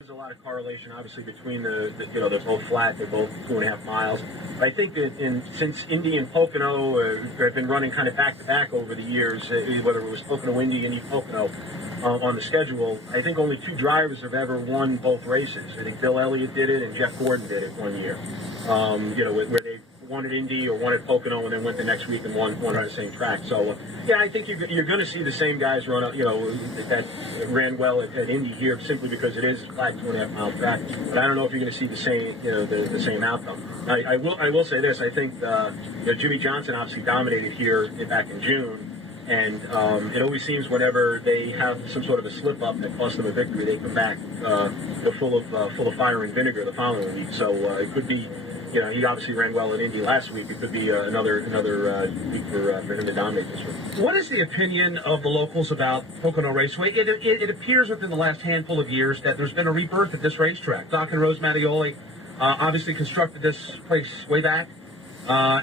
There's a lot of correlation, obviously, between they're both flat, they're both 2.5 miles. But I think that since Indy and Pocono have been running kind of back to back over the years, whether it was Pocono Indy, Indy Pocono on the schedule, I think only 2 drivers have ever won both races. I think Bill Elliott did it and Jeff Gordon did it one year. Where they won at Indy or won at Pocono and then went the next week and won on the same track. So, yeah, I think you're going to see the same guys run up, that ran well at Indy here simply because it is a flat 2.5 mile track. But I don't know if you're going to see the same, the same outcome. I will say this. I think, Jimmy Johnson obviously dominated here back in June. And it always seems whenever they have some sort of a slip up that costs them a victory, they come back full of fire and vinegar the following week. So it could be, he obviously ran well at Indy last week. It could be another week for him to dominate this week. What is the opinion of the locals about Pocono Raceway? It appears within the last handful of years that there's been a rebirth at this racetrack. Doc and Rose Mattioli obviously constructed this place way back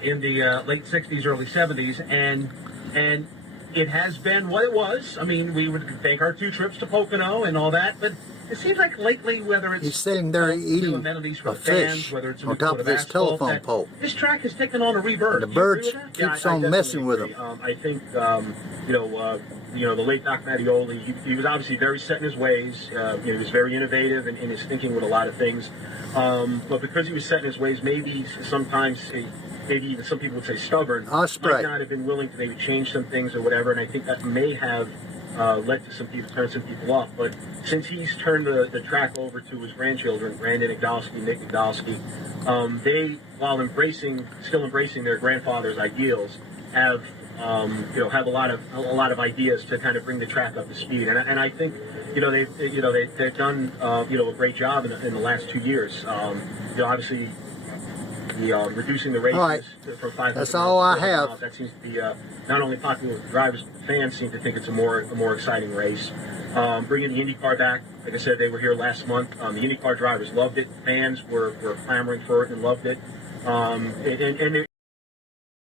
in the late 60s, early 70s, and it has been what it was. I mean, we would thank our 2 trips to Pocono and all that, but it seems like lately, whether it's he's sitting there eating amenities for a the fans, fish whether it's on top of this asphalt, telephone pole. This track has taken on a rebirth. And the birds keeps on messing with agree. him. I think the late Doc Mattioli, he was obviously very set in his ways. He was very innovative in his thinking with a lot of things. But because he was set in his ways, maybe sometimes, maybe even some people would say stubborn, Osprey might not have been willing to maybe change some things or whatever. And I think that may have led to turn some people off. But since he's turned the track over to his grandchildren, Brandon Igdalski, Nick Igdalski, they, while still embracing their grandfather's ideals, have a lot of ideas to kind of bring the track up to speed. And I think they've done a great job in the last 2 years. Obviously, reducing the races right. from 500. That's all I have. That seems to be not only popular with drivers, but fans seem to think it's a more exciting race. Bringing the IndyCar back, like I said, they were here last month. The IndyCar drivers loved it. Fans were clamoring for it and loved it. And